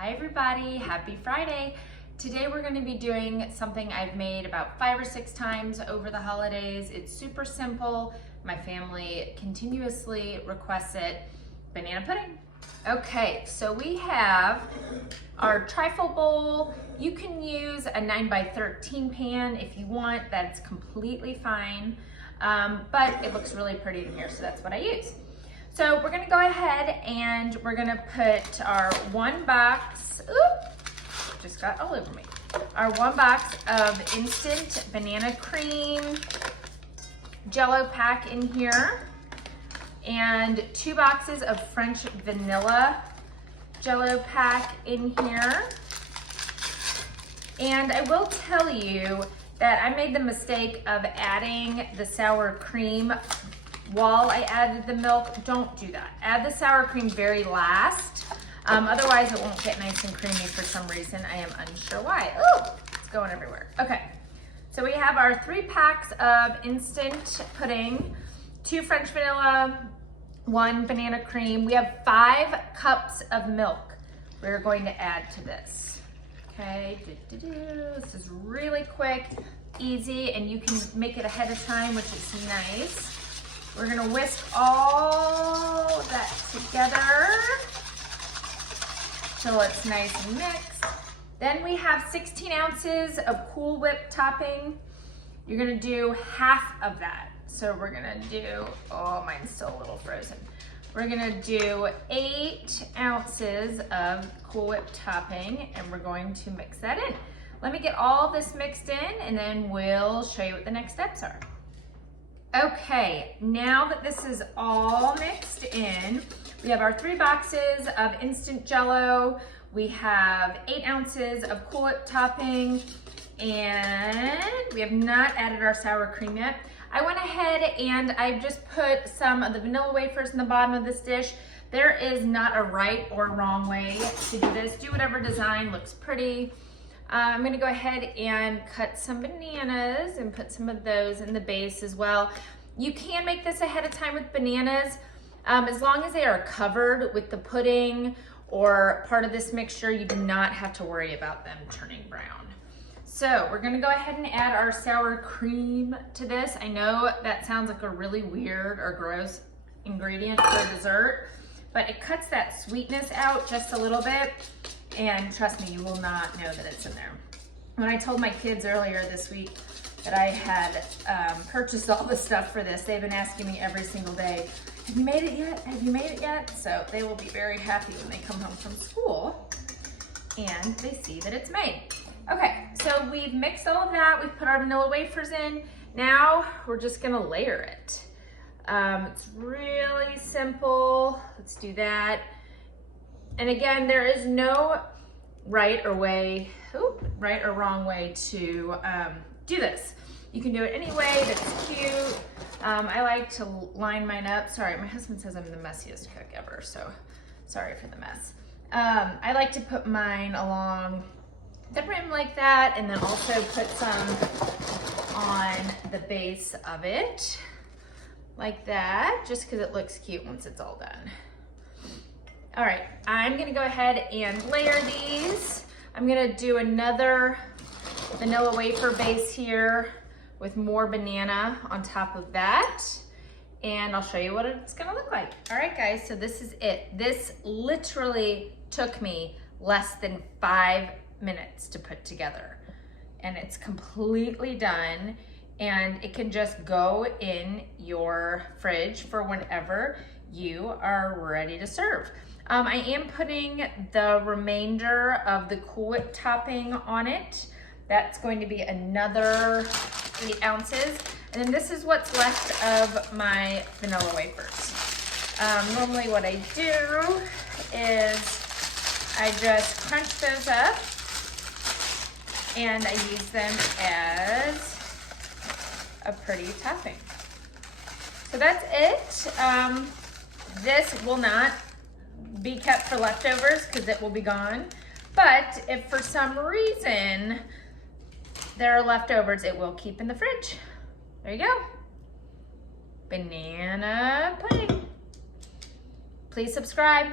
Hi everybody, happy Friday. Today we're going to be doing something I've made about 5 or 6 times over the holidays. It's super simple. My family continuously requests it. Banana pudding. Okay, so we have our trifle bowl. You can use a 9x13 pan if you want. That's completely fine, but it looks really pretty in here, so that's what I use. So we're gonna go ahead and we're gonna put our 1 box, just got all over me. Our 1 box of instant banana cream Jello pack in here, and 2 boxes of French vanilla Jello pack in here. And I will tell you that I made the mistake of adding the sour cream while I added the milk. Don't do that. Add the sour cream very last. Otherwise it won't get nice and creamy for some reason. I am unsure why. Oh, it's going everywhere. Okay, so we have our 3 packs of instant pudding, 2 French vanilla, 1 banana cream. We have 5 cups of milk we're going to add to this. Okay, this is really quick, easy, and you can make it ahead of time, which is nice. We're gonna whisk all that together till it's nice and mixed. Then we have 16 ounces of Cool Whip topping. You're gonna do half of that. So we're gonna do, oh, mine's still a little frozen. We're gonna do 8 ounces of Cool Whip topping, and we're going to mix that in. Let me get all this mixed in, and then we'll show you what the next steps are. Okay, now that this is all mixed in, we have our 3 boxes of instant Jello. We have 8 ounces of Cool Whip topping, and we have not added our sour cream yet. I went ahead and I just put some of the vanilla wafers in the bottom of this dish. There is not a right or wrong way to do this. Do whatever design looks pretty. I'm gonna go ahead and cut some bananas and put some of those in the base as well. You can make this ahead of time with bananas, as long as they are covered with the pudding or part of this mixture. You do not have to worry about them turning brown. So we're gonna go ahead and add our sour cream to this. I know that sounds like a really weird or gross ingredient for dessert, but it cuts that sweetness out just a little bit. And trust me, you will not know that it's in there. When I told my kids earlier this week that I had purchased all the stuff for this, they've been asking me every single day, have you made it yet? Have you made it yet? So they will be very happy when they come home from school and they see that it's made. Okay, so we've mixed all of that. We've put our vanilla wafers in. Now we're just gonna layer it. It's really simple. Let's do that. And again, there is no right or wrong way to do this. You can do it any way that's cute. I like to line mine up. Sorry, my husband says I'm the messiest cook ever, so sorry for the mess. I like to put mine along the rim like that, and then also put some on the base of it like that, just because it looks cute once it's all done. All right, I'm gonna go ahead and layer these. I'm gonna do another vanilla wafer base here with more banana on top of that, and I'll show you what it's gonna look like. All right, guys, so this is it. This literally took me less than 5 minutes to put together, and it's completely done, and it can just go in your fridge for whenever you are ready to serve. I am putting the remainder of the Cool Whip topping on it. That's going to be another 8 ounces. And then this is what's left of my vanilla wafers. Normally what I do is I just crunch those up and I use them as a pretty topping. So that's it. This will not be kept for leftovers because it will be gone. But if for some reason there are leftovers, it will keep in the fridge. There you go. Banana pudding. Please subscribe.